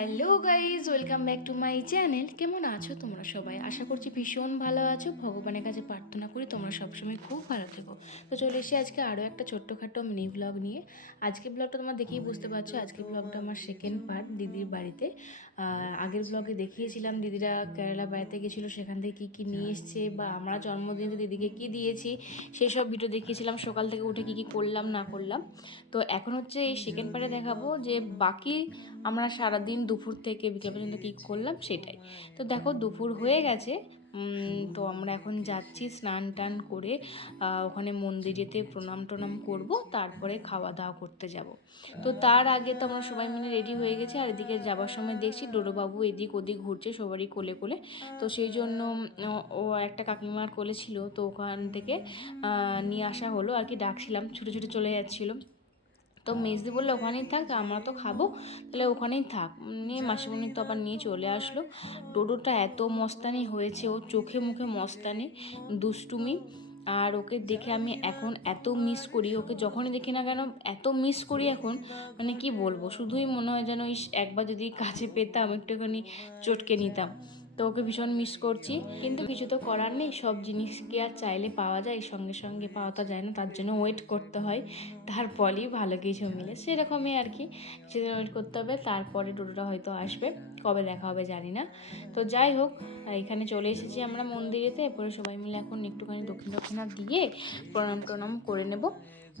Hello guys, welcome back to my channel. কেমন আছো তোমরা সবাই? আশা করছি ভীষণ ভালো আছো। ভগবানের কাছে প্রার্থনা করি তোমরা সবসময় খুব ভালো থেকো। তো চলে এসে আজকে আরও একটা ছোট্টখাটো মিনি ব্লগ নিয়ে। আজকে ব্লগটা তোমরা দেখেই বুঝতে পারছো, আজকে ব্লগটা আমার সেকেন্ড পার্ট দিদির বাড়িতে। আগের ব্লগে দেখিয়েছিলাম দিদিরা কেরালা বেড়াতে গেছিলো, সেখান থেকে কী কী নিয়ে এসছে বা আমরা জন্মদিনে দিদিকে কী দিয়েছি সেই সব ভিডিও দেখিয়েছিলাম, সকাল থেকে উঠে কী কী করলাম না করলাম। তো এখন হচ্ছে এই সেকেন্ড পার্টে দেখাবো যে বাকি আমরা সারাদিন দুপুর থেকে বিকেল পর্যন্ত কী করলাম সেটাই। তো দেখো দুপুর হয়ে গেছে, তো আমরা এখন যাচ্ছি স্নান টান করে ওখানে মন্দিরেতে প্রণাম টনাম করবো, তারপরে খাওয়া দাওয়া করতে যাব। তো তার আগে তো আমরা সবাই মিলে রেডি হয়ে গেছি, আর এদিকে যাবার সময় দেখছি ডোডোবাবু এদিক ওদিক ঘুরছে সবারই কোলে কোলে। তো সেই জন্য ও একটা কাকিমার কোলে ছিল, তো ওখান থেকে নিয়ে আসা হলো আর কি। ডাকছিলাম, ছুটে ছুটে চলে যাচ্ছিলো। তো মেজদি বললো ওখানেই থাক, আমরা তো খাবো, তাহলে ওখানেই থাক। নিয়ে মাসিমণি তো আবার নিয়ে চলে আসলো। ডোডোটা এত মস্তানি হয়েছে, ও চোখে মুখে মস্তানি, দুষ্টুমি। আর ওকে দেখে আমি এখন এত মিস করি, ওকে যখনই দেখি না কেন এত মিস করি এখন, মানে কি বলবো, শুধুই মনে হয় যেন একবার যদি কাছে পেতাম একটুখানি চটকে নিতাম। তো ওকে ভীষণ মিস করছি, কিন্তু কিছু তো করার নেই, সব জিনিস কি আর চাইলে পাওয়া যায়? সঙ্গে সঙ্গে পাওয়া তো যায় না, তার জন্য ওয়েট করতে হয়। তারপরেই ভালো কিছু মিলে, সেরকমই আর কি। কিছুদিন ওয়েট করতে হবে, তারপরে ডোডোটা হয়তো আসবে। কবে দেখা হবে জানি না। তো যাই হোক, এখানে চলে এসেছি আমরা মন্দিরেতে। এরপরে সবাই মিলে এখন একটুখানি দক্ষিণা দিয়ে প্রণাম টনাম করে নেব।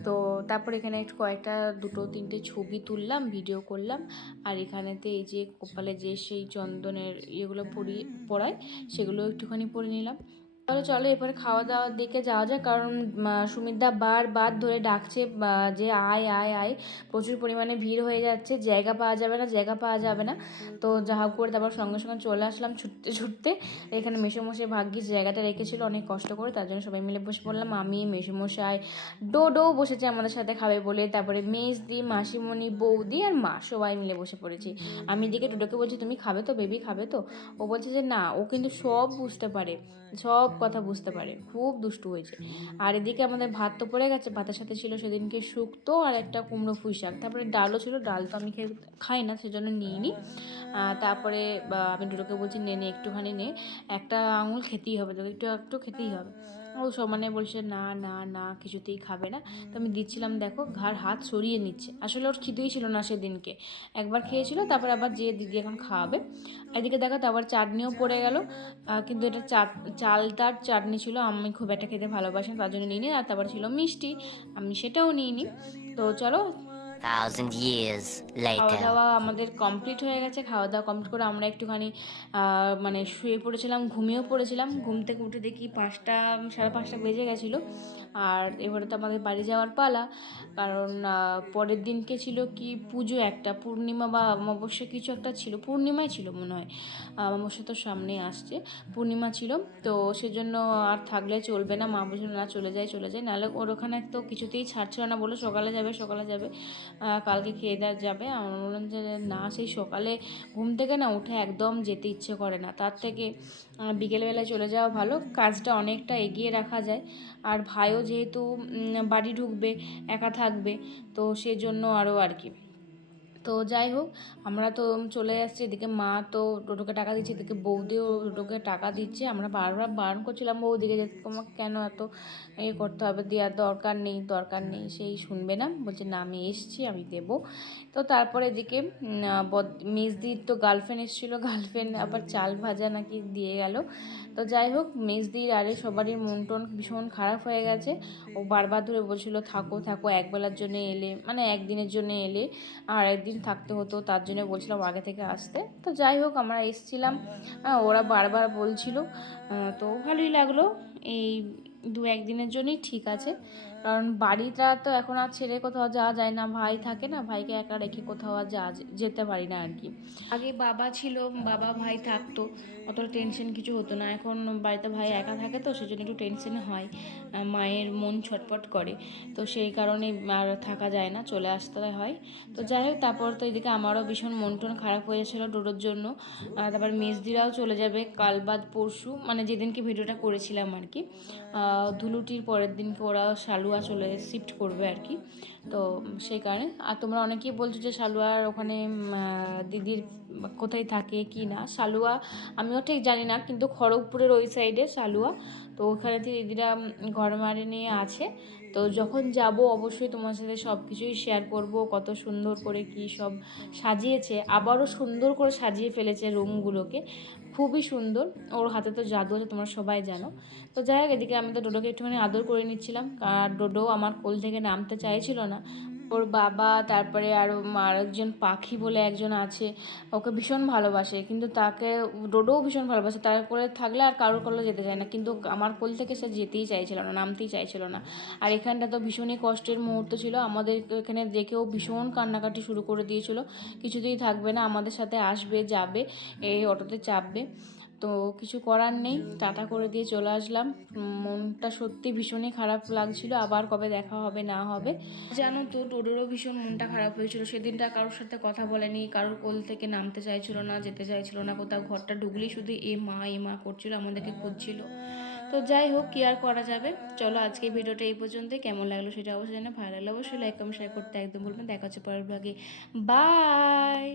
তো তারপর এখানে একটু কয়েকটা দুটো তিনটে ছবি তুললাম, ভিডিও করলাম। আর এখানেতে এই যে কপালে যে সেই চন্দনের ইয়েগুলো পরায়, সেগুলো একটুখানি পরে নিলাম। তাহলে চলো এরপরে খাওয়া দাওয়ার দিকে যাওয়া যায়, কারণ সুমিতদা বার ধরে ডাকছে যে আয় আয় আয়, প্রচুর পরিমাণে ভিড় হয়ে যাচ্ছে, জায়গা পাওয়া যাবে না। তো যা হোক করে তারপর সঙ্গে সঙ্গে চলে আসলাম ছুটতে ছুটতে। এখানে মেসোমশাই ভাগ্যিস জায়গাটা রেখেছিল অনেক কষ্ট করে, তার জন্য সবাই মিলে বসে পড়লাম। আমি, মেসোমশাই, ডোডো বসেছে আমাদের সাথে খাবে বলে, তারপরে মেজদি, মাসিমণি, বৌদি আর মা সবাই মিলে বসে পড়েছি। আমি এদিকে ডোডোকে বলছি তুমি খাবে তো বেবি, খাবে তো? ও বলছে যে না, ও কিন্তু সব বুঝতে পারে, সব কথা বুঝতে পারে, খুব দুষ্টু হয়েছে। আর এদিকে আমাদের ভাত তো পড়ে গেছে, ভাতের সাথে ছিল সেদিনকে শুক্তো আর একটা কুমড়ো পুঁই শাক, তারপরে ডালও ছিল। ডাল তো আমি খাই না, সেজন্য নিইনি। তারপরে আমি ডোডোকে বলছি নে নে একটুখানি নে, একটা আঙুল খেতেই হবে তোকে, একটু একটু খেতেই হবে। ও সমানে বলছে না না না, কিছুতেই খাবে না। তো আমি দিচ্ছিলাম, দেখো হাত সরিয়ে নিচ্ছে, আসলে ওর খিদেই ছিল না সেদিনকে, একবার খেয়েছিল, তারপর আবার যে দিদি এখন খাওয়াবে। এদিকে দেখো তারপর চাটনিও পড়ে গেল, কিন্তু এটা চালতার চাটনি ছিল, আমি খুব একটা খেতে ভালোবাসি, তার জন্য নিইনি। আর তারপর ছিল মিষ্টি, আমি সেটাও নিইনি। তো চলো, 1000 years খাওয়া later. দাওয়া আমাদের কমপ্লিট হয়ে গেছে। খাওয়া দাওয়া কমপ্লিট করে আমরা একটুখানি মানে শুয়ে পড়েছিলাম, ঘুমিয়েও পড়েছিলাম। ঘুম থেকে উঠে দেখি 5টা, সাড়ে 5টা বেজে গেছিলো। আর এবারে তো আমাদের বাড়ি যাওয়ার পালা, কারণ পরের দিনকে ছিল কি পুজো, একটা পূর্ণিমা বা অমাবস্যা কিছু একটা ছিল, পূর্ণিমাই ছিল মনে হয়, অমাবস্যা তো সামনে আসছে, পূর্ণিমা ছিল। তো সেজন্য আর থাকলে চলবে না, মা বলছিল না চলে যায়, নাহলে ওর ওখানে তো কিছুতেই ছাড়ছিল না, বলো সকালে যাবে, কালকে খেয়ে দেওয়া যাবে। আমার বললাম যে না, সেই সকালে ঘুম থেকে না উঠে একদম যেতে ইচ্ছে করে না, তার থেকে বিকেলবেলায় চলে যাওয়া ভালো, কাজটা অনেকটা এগিয়ে রাখা যায়। আর ভাইও যেহেতু বাড়ি ঢুকবে, একা থাকবে, তো সেজন্য আরও আর কি। তো যাই হোক, আমরা তো চলে যাচ্ছি। এদিকে মা তো টোটোকে টাকা দিচ্ছে, এদিকে বৌদিও টোটোকে টাকা দিচ্ছে। আমরা বারবার বারণ করছিলাম বৌদিকে যে তোমাকে কেন এত করতে হবে, দেওয়ার দরকার নেই, সেই শুনবে না, বলছে না আমি এসছি, আমি দেবো। তো তারপরে এদিকে মেজদির তো গার্লফ্রেন্ড এসেছিলো, গার্লফ্রেন্ড আবার চাল ভাজা নাকি দিয়ে গেল। তো যাই হোক, মেজদির আরে সবারই মন টন ভীষণ খারাপ হয়ে গেছে। ও বারবার ধরে বলছিল থাকো থাকো, একবেলার জন্য এলে, মানে একদিনের জন্য এলে আর একদিন থাকতে হতো, তার জন্য বলছিলাম আগে থেকে আসতে। তো যাই হোক, আমরা এসেছিলাম, ওরা বারবার বলছিল, তো ভালোই লাগলো। এই 2-1 দিনের জন্যই ঠিক আছে, কারণ বাড়িটা তো এখন আর ছেড়ে কোথাও যাওয়া যায় না, ভাই থাকে না, ভাইকে একা রেখে কোথাও আর যেতে পারি না আর কি। আগে বাবা ছিল, বাবা ভাই থাকতো, অতটা টেনশন কিছু হতো না। এখন বাড়িতে ভাই একা থাকে, তো সেজন্য একটু টেনশন হয়, মায়ের মন ছটপট করে, তো সেই কারণে আর থাকা যায় না, চলে আসতে হয়। তো যাই হোক, তারপর তো এদিকে আমারও ভীষণ মন টন খারাপ হয়েছিল ডোডোর জন্য। তারপর মেজদিরাও চলে যাবে কাল বাদ পরশু, মানে যেদিনকে ভিডিওটা করেছিলাম আর কি, ধুলুটির পরের দিনকে ওরা শালু শালুয়া চলে শিফট করবে আর কি। তো সেই কারণে আর তোমরা অনেকেই বলছো যে শালুয়ার ওখানে দিদির কোথায় থাকে কি না। শালুয়া আমিও ঠিক জানি না, কিন্তু খড়গপুরের ওই সাইডে শালুয়া। তো ওখানে দিদিরা ঘর মারি নিয়ে আছে। তো যখন যাব অবশ্যই তোমার সাথে সব কিছুই শেয়ার করব, কত সুন্দর করে কি সব সাজিয়েছে, আবারও সুন্দর করে সাজিয়ে ফেলেছে রুমগুলোকে, খুবই সুন্দর। ওর হাতে তো জাদু আছে, তোমরা সবাই জানো। তো যাই হোক, এদিকে আমি তো ডোডোকে একটুখানি আদর করে নিচ্ছিলাম, আর ডোডো আমার কোল থেকে নামতে চাইছিল না। ওর বাবা, তারপরে আরেকজন পাখি বলে একজন আছে, ওকে ভীষণ ভালোবাসে, কিন্তু তাকে ডোডোও ভীষণ ভালোবাসে, তার কোলে থাকলে আর কারোর কোলে যেতে চায় না, কিন্তু আমার কোল থেকে সে যেতেই চাইছিল না, নামতেই চাইছিল না। আর এখানটা তো ভীষণই কষ্টের মুহূর্ত ছিল আমাদের, এখানে দেখেও ভীষণ কান্নাকাটি শুরু করে দিয়েছিল, কিছুতেই থাকবে না, আমাদের সাথে আসবে যাবে, এই অটোতে চাপবে। তো কিছু করার নেই, টাটা করে দিয়ে চলে আসলাম। মনটা সত্যি ভীষণই খারাপ লাগছিল, আবার কবে দেখা হবে না হবে। জানো তো, ডোডোরও ভীষণ মনটা খারাপ হয়েছিল সেদিনটা, কারোর সাথে কথা বলেনি, কারোর কোল থেকে নামতে চাইছিল না, যেতে চাইছিল না, কোথাও ঘরটা ঢুকলেই শুধু এ মা করছিল, আমাদেরকে খুঁজছিল। তো যাই হোক, কি আর করা যাবে। চলো আজকে ভিডিওটা এই পর্যন্তই, কেমন লাগলো সেটা অবশ্যই জানো, ভালো লাগলে অবশ্যই লাইক কমেন্ট শেয়ার করতে একদম বলবেন। দেখা হচ্ছে পরের ব্লগে, বাই।